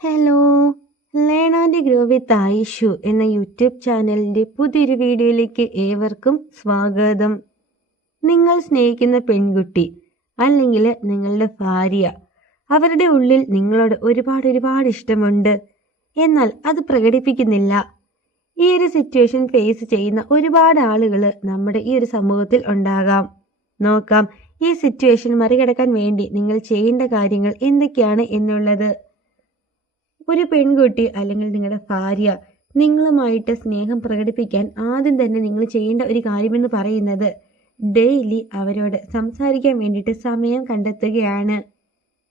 Hello, learn and grow with Ayishu എന്ന YouTube ചാനലിൻ്റെ പുതിയൊരു വീഡിയോയിലേക്ക് ഏവർക്കും സ്വാഗതം. നിങ്ങൾ സ്നേഹിക്കുന്ന പെൺകുട്ടി അല്ലെങ്കിൽ നിങ്ങളുടെ ഭാര്യ, അവരുടെ ഉള്ളിൽ നിങ്ങളോട് ഒരുപാട് ഇഷ്ടമുണ്ട്. എന്നാൽ അത് പ്രകടിപ്പിക്കുന്നില്ല. ഈ ഒരു സിറ്റുവേഷൻ ഫേസ് ചെയ്യുന്ന ഒരുപാട് ആളുകൾ നമ്മുടെ ഈ ഒരു സമൂഹത്തിൽ ഉണ്ടാകാം. നോക്കാം ഈ സിറ്റുവേഷൻ മറികടക്കാൻ വേണ്ടി നിങ്ങൾ ചെയ്യേണ്ട കാര്യങ്ങൾ എന്തൊക്കെയാണ് എന്നുള്ളത്. ഒരു പെൺകുട്ടി അല്ലെങ്കിൽ നിങ്ങളുടെ ഭാര്യ നിങ്ങളുമായിട്ട് സ്നേഹം പ്രകടിപ്പിക്കാൻ ആദ്യം തന്നെ നിങ്ങൾ ചെയ്യേണ്ട ഒരു കാര്യമെന്ന് പറയുന്നത് ഡെയിലി അവരോട് സംസാരിക്കാൻ വേണ്ടിയിട്ട് സമയം കണ്ടെത്തുകയാണ്.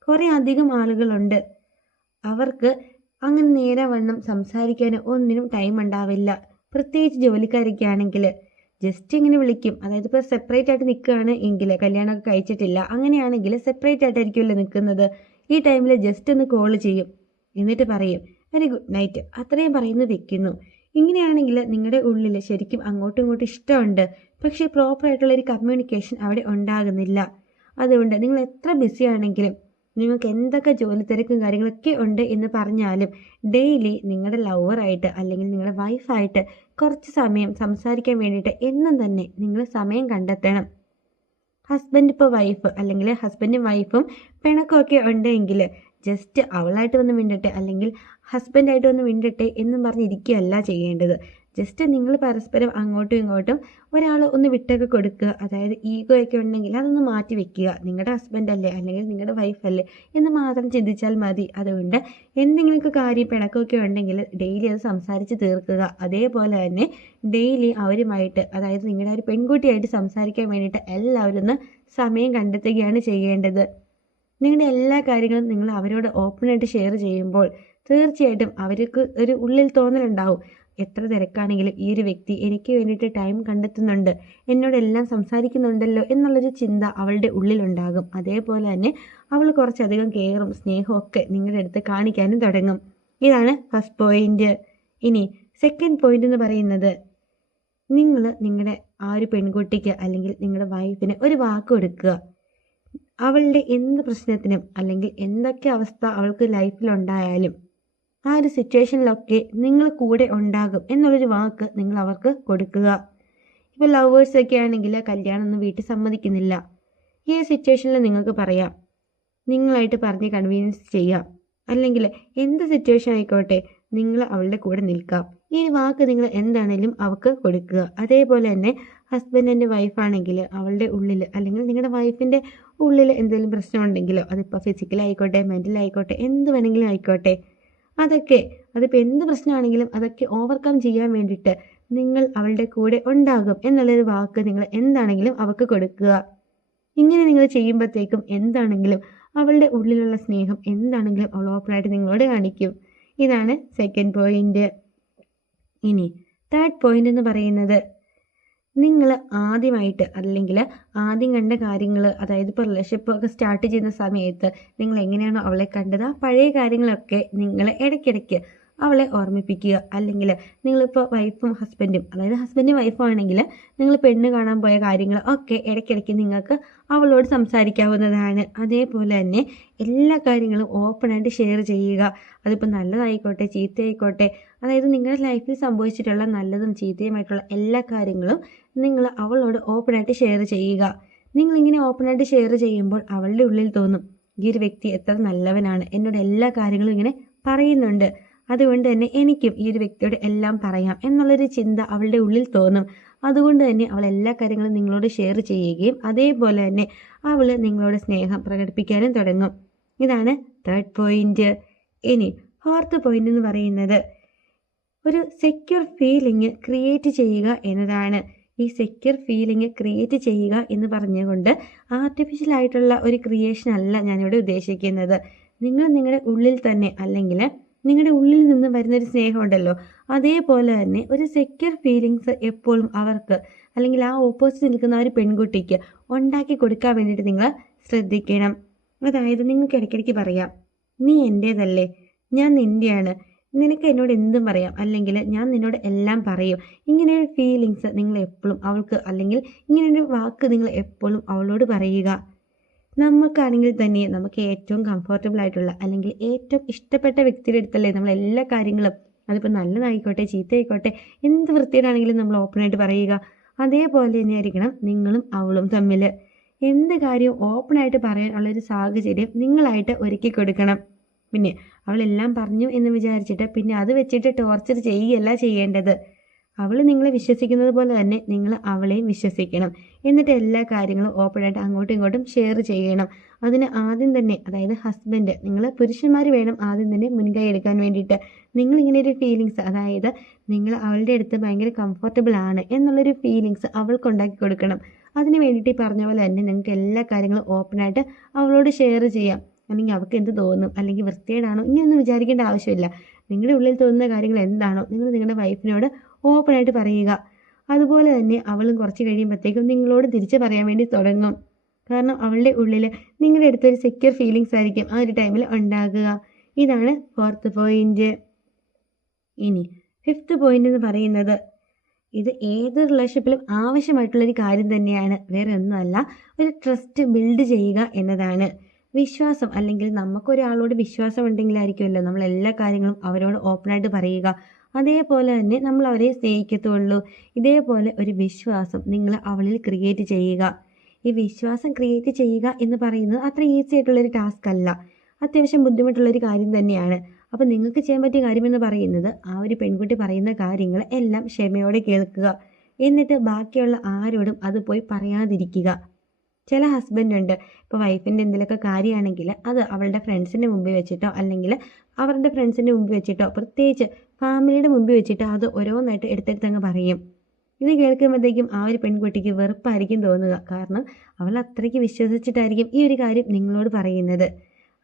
കുറേ അധികം ആളുകളുണ്ട്, അവർക്ക് അങ്ങനെ നേരവണ്ണം സംസാരിക്കാൻ ഒന്നിനും ടൈം ഉണ്ടാവില്ല. പ്രത്യേകിച്ച് ജോലിക്കാരൊക്കെ ആണെങ്കിൽ ജസ്റ്റ് ഇങ്ങനെ വിളിക്കും. അതായത് ഇപ്പോൾ സെപ്പറേറ്റ് ആയിട്ട് നിൽക്കുകയാണ് എങ്കിൽ, കല്യാണമൊക്കെ കഴിച്ചിട്ടില്ല, അങ്ങനെയാണെങ്കിൽ സെപ്പറേറ്റ് ആയിട്ടായിരിക്കുമല്ലോ നിൽക്കുന്നത്. ഈ ടൈമിൽ ജസ്റ്റ് ഒന്ന് കോൾ ചെയ്യും, എന്നിട്ട് പറയും വെരി ഗുഡ് നൈറ്റ്, അത്രയും പറയുന്നത് വെക്കുന്നു. ഇങ്ങനെയാണെങ്കിൽ നിങ്ങളുടെ ഉള്ളിൽ ശരിക്കും അങ്ങോട്ടും ഇങ്ങോട്ടും ഇഷ്ടമുണ്ട്, പക്ഷേ പ്രോപ്പറായിട്ടുള്ള ഒരു കമ്മ്യൂണിക്കേഷൻ അവിടെ ഉണ്ടാകുന്നില്ല. അതുകൊണ്ട് നിങ്ങൾ എത്ര ബിസി ആണെങ്കിലും, നിങ്ങൾക്ക് എന്തൊക്കെ ജോലി തിരക്കും കാര്യങ്ങളൊക്കെ ഉണ്ട് എന്ന് പറഞ്ഞാലും ഡെയിലി നിങ്ങളുടെ ലവറായിട്ട് അല്ലെങ്കിൽ നിങ്ങളുടെ വൈഫായിട്ട് കുറച്ച് സമയം സംസാരിക്കാൻ വേണ്ടിയിട്ട് എന്നും തന്നെ നിങ്ങൾ സമയം കണ്ടെത്തണം. ഹസ്ബൻഡ് ഇപ്പോൾ വൈഫ് അല്ലെങ്കിൽ ഹസ്ബൻഡും വൈഫും പിണക്കമൊക്കെ ഉണ്ടെങ്കിൽ ജസ്റ്റ് അവളായിട്ട് വന്ന് മിണ്ടട്ടെ അല്ലെങ്കിൽ ഹസ്ബൻഡായിട്ട് വന്ന് മിണ്ടട്ടെ എന്നും പറഞ്ഞിരിക്കുകയല്ല ചെയ്യേണ്ടത്. ജസ്റ്റ് നിങ്ങൾ പരസ്പരം അങ്ങോട്ടും ഇങ്ങോട്ടും ഒരാൾ ഒന്ന് വിട്ടൊക്കെ കൊടുക്കുക. അതായത് ഈഗോ ഒക്കെ ഉണ്ടെങ്കിൽ അതൊന്ന് മാറ്റി വെക്കുക. നിങ്ങളുടെ ഹസ്ബൻഡ് അല്ലേ അല്ലെങ്കിൽ നിങ്ങളുടെ വൈഫല്ലേ എന്ന് മാത്രം ചിന്തിച്ചാൽ മതി. അതുകൊണ്ട് എന്തെങ്കിലുമൊക്കെ കാര്യം പിണക്കമൊക്കെ ഉണ്ടെങ്കിൽ ഡെയിലി അത് സംസാരിച്ച് തീർക്കുക. അതേപോലെ തന്നെ ഡെയിലി അവരുമായിട്ട്, അതായത് നിങ്ങളുടെ ഒരു പെൺകുട്ടിയായിട്ട് സംസാരിക്കാൻ വേണ്ടിയിട്ട് എല്ലാവരും ഒന്ന് സമയം കണ്ടെത്തുകയാണ് ചെയ്യേണ്ടത്. നിങ്ങളുടെ എല്ലാ കാര്യങ്ങളും നിങ്ങൾ അവരോട് ഓപ്പണായിട്ട് ഷെയർ ചെയ്യുമ്പോൾ തീർച്ചയായിട്ടും അവർക്ക് ഒരു ഉള്ളിൽ തോന്നലുണ്ടാവും, എത്ര തിരക്കാണെങ്കിലും ഈ ഒരു വ്യക്തി എനിക്ക് വേണ്ടിയിട്ട് ടൈം കണ്ടെത്തുന്നുണ്ട്, എന്നോടെല്ലാം സംസാരിക്കുന്നുണ്ടല്ലോ എന്നുള്ളൊരു ചിന്ത അവളുടെ ഉള്ളിലുണ്ടാകും. അതേപോലെ തന്നെ അവൾ കുറച്ചധികം കെയറും സ്നേഹവും ഒക്കെ നിങ്ങളുടെ അടുത്ത് കാണിക്കാനും തുടങ്ങും. ഇതാണ് ഫസ്റ്റ് പോയിന്റ്. ഇനി സെക്കൻഡ് പോയിന്റ് എന്ന് പറയുന്നത്, നിങ്ങൾ നിങ്ങളുടെ ആ ഒരു പെൺകുട്ടിക്ക് അല്ലെങ്കിൽ നിങ്ങളുടെ വൈഫിന് ഒരു വാക്ക് കൊടുക്കുക. അവളുടെ എന്ത് പ്രശ്നത്തിനും അല്ലെങ്കിൽ എന്തൊക്കെ അവസ്ഥ അവൾക്ക് ലൈഫിലുണ്ടായാലും ആ ഒരു സിറ്റുവേഷനിലൊക്കെ നിങ്ങൾ കൂടെ ഉണ്ടാകും എന്നുള്ളൊരു വാക്ക് നിങ്ങൾ അവർക്ക് കൊടുക്കുക. ഇപ്പോൾ ലവേഴ്സൊക്കെ ആണെങ്കിൽ കല്യാണമൊന്നും വീട്ടിൽ സമ്മതിക്കുന്നില്ല. ഈ സിറ്റുവേഷനിൽ നിങ്ങൾക്ക് പറയാം, നിങ്ങളായിട്ട് പറഞ്ഞ് കൺവീൻസ് ചെയ്യാം. അല്ലെങ്കിൽ എന്ത് സിറ്റുവേഷൻ ആയിക്കോട്ടെ നിങ്ങൾ അവളുടെ കൂടെ നിൽക്കാം. ഈ വാക്ക് നിങ്ങൾ എന്താണേലും അവൾക്ക് കൊടുക്കുക. അതേപോലെ തന്നെ ഹസ്ബൻഡ് ആൻഡ് വൈഫാണെങ്കിൽ അവളുടെ ഉള്ളിൽ അല്ലെങ്കിൽ നിങ്ങളുടെ വൈഫിൻ്റെ ഉള്ളിൽ എന്തെങ്കിലും പ്രശ്നം ഉണ്ടെങ്കിലോ, അതിപ്പോൾ ഫിസിക്കലായിക്കോട്ടെ മെൻ്റലായിക്കോട്ടെ എന്ത് വേണമെങ്കിലും ആയിക്കോട്ടെ, അതിപ്പോൾ എന്ത് പ്രശ്നമാണെങ്കിലും അതൊക്കെ ഓവർകം ചെയ്യാൻ വേണ്ടിയിട്ട് നിങ്ങൾ അവളുടെ കൂടെ ഉണ്ടാകും എന്നുള്ളൊരു വാക്ക് നിങ്ങൾ എന്താണെങ്കിലും അവൾക്ക് കൊടുക്കുക. ഇങ്ങനെ നിങ്ങൾ ചെയ്യുമ്പോഴത്തേക്കും എന്താണെങ്കിലും അവളുടെ ഉള്ളിലുള്ള സ്നേഹം എന്താണെങ്കിലും അവൾ ഓപ്പണായിട്ട് നിങ്ങളോട് കാണിക്കും. ഇതാണ് സെക്കൻഡ് പോയിന്റ്. ഇനി തേർഡ് പോയിന്റ് എന്ന് പറയുന്നത്, നിങ്ങൾ ആദ്യമായിട്ട് അല്ലെങ്കിൽ ആദ്യം കണ്ട കാര്യങ്ങൾ, അതായത് ഇപ്പോൾ റിലേഷൻഷിപ്പ് ഒക്കെ സ്റ്റാർട്ട് ചെയ്യുന്ന സമയത്ത് നിങ്ങൾ എങ്ങനെയാണോ അവളെ കണ്ടത് ആ പഴയ കാര്യങ്ങളൊക്കെ നിങ്ങൾ ഇടയ്ക്കിടയ്ക്ക് അവളെ ഓർമ്മിപ്പിക്കുക. അല്ലെങ്കിൽ നിങ്ങളിപ്പോൾ വൈഫും ഹസ്ബൻഡും, അതായത് ഹസ്ബൻഡും വൈഫും ആണെങ്കിൽ നിങ്ങൾ പെണ്ണ് കാണാൻ പോയ കാര്യങ്ങൾ ഒക്കെ ഇടയ്ക്കിടയ്ക്ക് നിങ്ങൾക്ക് അവളോട് സംസാരിക്കാവുന്നതാണ്. അതേപോലെ തന്നെ എല്ലാ കാര്യങ്ങളും ഓപ്പണായിട്ട് ഷെയർ ചെയ്യുക. അതിപ്പോൾ നല്ലതായിക്കോട്ടെ ചീത്തയായിക്കോട്ടെ, അതായത് നിങ്ങളുടെ ലൈഫിൽ സംഭവിച്ചിട്ടുള്ള നല്ലതും ചീത്തയുമായിട്ടുള്ള എല്ലാ കാര്യങ്ങളും നിങ്ങൾ അവളോട് ഓപ്പണായിട്ട് ഷെയർ ചെയ്യുക. നിങ്ങളിങ്ങനെ ഓപ്പണായിട്ട് ഷെയർ ചെയ്യുമ്പോൾ അവളുടെ ഉള്ളിൽ തോന്നും, ഈ ഒരു വ്യക്തി എത്ര നല്ലവനാണ്, എന്നോട് എല്ലാ കാര്യങ്ങളും ഇങ്ങനെ പറയുന്നുണ്ട്, അതുകൊണ്ട് തന്നെ എനിക്കും ഈ ഒരു വ്യക്തിയോട് എല്ലാം പറയാം എന്നുള്ളൊരു ചിന്ത അവളുടെ ഉള്ളിൽ തോന്നും. അതുകൊണ്ട് തന്നെ അവൾ എല്ലാ കാര്യങ്ങളും നിങ്ങളോട് ഷെയർ ചെയ്യുകയും അതേപോലെ തന്നെ അവൾ നിങ്ങളോട് സ്നേഹം പ്രകടിപ്പിക്കാനും തുടങ്ങും. ഇതാണ് തേർഡ് പോയിന്റ്. ഇനി ഫോർത്ത് പോയിന്റ് എന്ന് പറയുന്നത്, ഒരു സെക്യൂർ ഫീലിംഗ് ക്രിയേറ്റ് ചെയ്യുക എന്നതാണ്. ഈ സെക്യൂർ ഫീലിംഗ് ക്രിയേറ്റ് ചെയ്യുക എന്ന് പറഞ്ഞുകൊണ്ട് ആർട്ടിഫിഷ്യൽ ആയിട്ടുള്ള ഒരു ക്രിയേഷൻ അല്ല ഞാനിവിടെ ഉദ്ദേശിക്കുന്നത്. നിങ്ങൾ നിങ്ങളുടെ ഉള്ളിൽ തന്നെ അല്ലെങ്കിൽ നിങ്ങളുടെ ഉള്ളിൽ നിന്ന് വരുന്നൊരു സ്നേഹമുണ്ടല്ലോ, അതേപോലെ തന്നെ ഒരു സെക്യൂർ ഫീലിങ്സ് എപ്പോഴും അവർക്ക് അല്ലെങ്കിൽ ആ ഓപ്പോസിറ്റ് നിൽക്കുന്ന ഒരു പെൺകുട്ടിക്ക് ഉണ്ടാക്കി കൊടുക്കാൻ വേണ്ടിയിട്ട് നിങ്ങൾ ശ്രദ്ധിക്കണം. അതായത് നിങ്ങൾക്ക് ഇടയ്ക്കിടയ്ക്ക് പറയാം, നീ എൻ്റേതല്ലേ, ഞാൻ നിൻ്റെയാണ്, നിനക്ക് എന്നോട് എന്തും പറയാം, അല്ലെങ്കിൽ ഞാൻ നിന്നോട് എല്ലാം പറയും. ഇങ്ങനെയൊരു ഫീലിങ്സ് നിങ്ങൾ എപ്പോഴും അവൾക്ക്, അല്ലെങ്കിൽ ഇങ്ങനെയൊരു വാക്ക് നിങ്ങൾ എപ്പോഴും അവളോട് പറയുക. നമുക്കാണെങ്കിൽ തന്നെ നമുക്ക് ഏറ്റവും കംഫർട്ടബിൾ ആയിട്ടുള്ള അല്ലെങ്കിൽ ഏറ്റവും ഇഷ്ടപ്പെട്ട വ്യക്തിയുടെ അടുത്തല്ലേ നമ്മൾ എല്ലാ കാര്യങ്ങളും, അതിപ്പോൾ നല്ലതായിക്കോട്ടെ ചീത്തയായിക്കോട്ടെ എന്ത് വൃത്തിയിലാണെങ്കിലും നമ്മൾ ഓപ്പണായിട്ട് പറയുക. അതേപോലെ തന്നെയായിരിക്കണം നിങ്ങളും അവളും തമ്മിൽ. എന്ത് കാര്യവും ഓപ്പണായിട്ട് പറയാനുള്ളൊരു സാഹചര്യം നിങ്ങളായിട്ട് ഒരുക്കി കൊടുക്കണം. പിന്നെ അവളെല്ലാം പറഞ്ഞു എന്ന് വിചാരിച്ചിട്ട് പിന്നെ അത് വെച്ചിട്ട് ടോർച്ചർ ചെയ്യുകയല്ല ചെയ്യേണ്ടത്. അവൾ നിങ്ങളെ വിശ്വസിക്കുന്നത് പോലെ തന്നെ നിങ്ങൾ അവളെയും വിശ്വസിക്കണം. എന്നിട്ട് എല്ലാ കാര്യങ്ങളും ഓപ്പണായിട്ട് അങ്ങോട്ടും ഇങ്ങോട്ടും ഷെയർ ചെയ്യണം. അതിന് ആദ്യം തന്നെ, അതായത് ഹസ്ബൻഡ്, നിങ്ങൾ പുരുഷന്മാർ വേണം ആദ്യം തന്നെ മുൻകൈ എടുക്കാൻ വേണ്ടിയിട്ട്. നിങ്ങളിങ്ങനെ ഒരു ഫീലിങ്സ്, അതായത് നിങ്ങൾ അവളുടെ അടുത്ത് ഭയങ്കര കംഫർട്ടബിൾ ആണ് എന്നുള്ളൊരു ഫീലിങ്സ് അവൾക്ക് ഉണ്ടാക്കി കൊടുക്കണം. അതിന് വേണ്ടിയിട്ട് ഈ പറഞ്ഞ പോലെ തന്നെ നിങ്ങൾക്ക് എല്ലാ കാര്യങ്ങളും ഓപ്പണായിട്ട് അവളോട് ഷെയർ ചെയ്യാം. അല്ലെങ്കിൽ അവൾക്ക് എന്ത് തോന്നും, അല്ലെങ്കിൽ വൃത്തികേടാണോ, ഇങ്ങനെയൊന്നും വിചാരിക്കേണ്ട ആവശ്യമില്ല. നിങ്ങളുടെ ഉള്ളിൽ തോന്നുന്ന കാര്യങ്ങൾ എന്താണോ നിങ്ങൾ നിങ്ങളുടെ വൈഫിനോട് ഓപ്പണായിട്ട് പറയുക. അതുപോലെ തന്നെ അവളും കുറച്ച് കഴിയുമ്പോഴത്തേക്കും നിങ്ങളോട് തിരിച്ച് പറയാൻ വേണ്ടി തുടങ്ങും. കാരണം അവളുടെ ഉള്ളിൽ നിങ്ങളുടെ അടുത്തൊരു സെക്യൂർ ഫീലിങ്സ് ആയിരിക്കും ആ ഒരു ടൈമിൽ ഉണ്ടാകുക. ഇതാണ് 4th പോയിന്റ്. ഇനി 5th പോയിന്റ് എന്ന് പറയുന്നത്, ഇത് ഏത് റിലേഷൻഷിപ്പിലും ആവശ്യമായിട്ടുള്ളൊരു കാര്യം തന്നെയാണ്. വേറെ ഒന്നുമല്ല, ഒരു ട്രസ്റ്റ് ബിൽഡ് ചെയ്യുക എന്നതാണ്. വിശ്വാസം, അല്ലെങ്കിൽ നമുക്കൊരാളോട് വിശ്വാസം ഉണ്ടെങ്കിലായിരിക്കുമല്ലോ നമ്മൾ എല്ലാ കാര്യങ്ങളും അവരോട് ഓപ്പണായിട്ട് പറയുക. അതേപോലെ തന്നെ നമ്മൾ അവരെ സ്നേഹിക്കത്തുള്ളൂ. ഇതേപോലെ ഒരു വിശ്വാസം നിങ്ങൾ അവളിൽ ക്രിയേറ്റ് ചെയ്യുക. ഈ വിശ്വാസം ക്രിയേറ്റ് ചെയ്യുക എന്ന് പറയുന്നത് അത്ര ഈസി ആയിട്ടുള്ളൊരു ടാസ്ക് അല്ല, അത്യാവശ്യം ബുദ്ധിമുട്ടുള്ളൊരു കാര്യം തന്നെയാണ്. അപ്പോൾ നിങ്ങൾക്ക് ചെയ്യാൻ പറ്റിയ കാര്യമെന്ന് പറയുന്നത്, ആ ഒരു പെൺകുട്ടി പറയുന്ന കാര്യങ്ങൾ എല്ലാം ക്ഷമയോടെ കേൾക്കുക. എന്നിട്ട് ബാക്കിയുള്ള ആരോടും അത് പോയി പറയാതിരിക്കുക. ചില ഹസ്ബൻഡ് ഉണ്ട്, ഇപ്പോൾ വൈഫിൻ്റെ എന്തെങ്കിലുമൊക്കെ കാര്യമാണെങ്കിൽ അത് അവളുടെ ഫ്രണ്ട്സിൻ്റെ മുമ്പിൽ വെച്ചിട്ടോ അല്ലെങ്കിൽ അവരുടെ ഫ്രണ്ട്സിൻ്റെ മുമ്പിൽ വെച്ചിട്ടോ പ്രത്യേകിച്ച് ഫാമിലിയുടെ മുമ്പിൽ വെച്ചിട്ടോ അത് ഓരോന്നായിട്ട് എടുത്തെടുത്തങ്ങ് പറയും. ഇത് കേൾക്കുമ്പോഴത്തേക്കും ആ ഒരു പെൺകുട്ടിക്ക് വെറുപ്പായിരിക്കും തോന്നുക. കാരണം അവൾ അത്രയ്ക്ക് വിശ്വസിച്ചിട്ടായിരിക്കും ഈ ഒരു കാര്യം നിങ്ങളോട് പറയുന്നത്.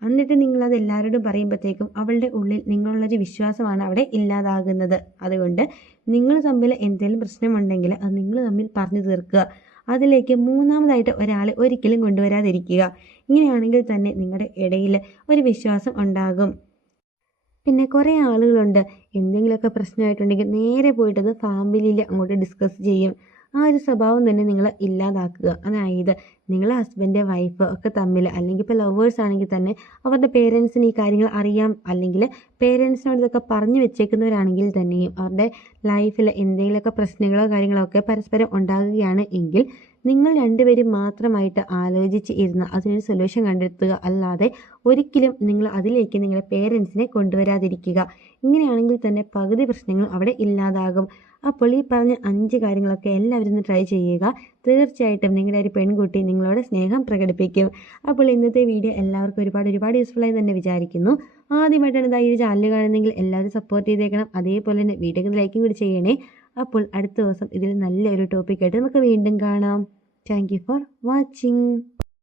എന്നിട്ട് നിങ്ങളത് എല്ലാവരോടും പറയുമ്പോഴത്തേക്കും അവളുടെ ഉള്ളിൽ നിങ്ങളുള്ളൊരു വിശ്വാസമാണ് അവിടെ ഇല്ലാതാകുന്നത്. അതുകൊണ്ട് നിങ്ങൾ തമ്മിൽ എന്തെങ്കിലും പ്രശ്നമുണ്ടെങ്കിൽ അത് നിങ്ങൾ തമ്മിൽ പറഞ്ഞു തീർക്കുക. അതിലേക്ക് മൂന്നാമതായിട്ട് ഒരാളെ ഒരിക്കലും കൊണ്ടുവരാതിരിക്കുക. ഇങ്ങനെയാണെങ്കിൽ തന്നെ നിങ്ങളുടെ ഇടയിൽ ഒരു വിശ്വാസം ഉണ്ടാകും. പിന്നെ കുറേ ആളുകളുണ്ട്, എന്തെങ്കിലുമൊക്കെ പ്രശ്നമായിട്ടുണ്ടെങ്കിൽ നേരെ പോയിട്ടത് ഫാമിലിയിൽ അങ്ങോട്ട് ഡിസ്കസ് ചെയ്യും. ആ ഒരു സ്വഭാവം തന്നെ നിങ്ങൾ ഇല്ലാതാക്കുക. അതായത് നിങ്ങൾ ഹസ്ബൻഡ് വൈഫ് ഒക്കെ തമ്മിൽ, അല്ലെങ്കിൽ ഇപ്പോൾ ലവേഴ്സ് ആണെങ്കിൽ തന്നെ അവരുടെ പേരൻസിന് ഈ കാര്യങ്ങൾ അറിയാം, അല്ലെങ്കിൽ പേരൻസിനോട് ഇതൊക്കെ പറഞ്ഞു വെച്ചേക്കുന്നവരാണെങ്കിൽ തന്നെയും അവരുടെ ലൈഫിൽ എന്തെങ്കിലുമൊക്കെ പ്രശ്നങ്ങളോ കാര്യങ്ങളോ ഒക്കെ പരസ്പരം ഉണ്ടാകുകയാണ് എങ്കിൽ നിങ്ങൾ രണ്ടുപേരും മാത്രമായിട്ട് ആലോചിച്ച് ഇരുന്ന് അതിനൊരു സൊല്യൂഷൻ കണ്ടെത്തുക. അല്ലാതെ ഒരിക്കലും നിങ്ങൾ അതിലേക്ക് നിങ്ങളുടെ പേരൻസിനെ കൊണ്ടുവരാതിരിക്കുക. ഇങ്ങനെയാണെങ്കിൽ തന്നെ പകുതി പ്രശ്നങ്ങൾ അവിടെ ഇല്ലാതാകും. അപ്പോൾ ഈ പറഞ്ഞ 5 കാര്യങ്ങളൊക്കെ എല്ലാവരും ഒന്ന് ട്രൈ ചെയ്യുക. തീർച്ചയായിട്ടും നിങ്ങളുടെ ഒരു പെൺകുട്ടി നിങ്ങളോട് സ്നേഹം പ്രകടിപ്പിക്കും. അപ്പോൾ ഇന്നത്തെ വീഡിയോ എല്ലാവർക്കും ഒരുപാട് യൂസ്ഫുള്ളായി തന്നെ വിചാരിക്കുന്നു. ആദ്യമായിട്ടാണ് ഈ ഒരു ചാനൽ കാണുന്നതെങ്കിൽ എല്ലാവരും സപ്പോർട്ട് ചെയ്തേക്കണം. അതേപോലെ തന്നെ വീഡിയോക്ക് ലൈക്കും കൂടി ചെയ്യണേ. അപ്പോൾ അടുത്ത ദിവസം ഇതിൽ നല്ലൊരു ടോപ്പിക്കായിട്ട് നമുക്ക് വീണ്ടും കാണാം. Thank you for watching.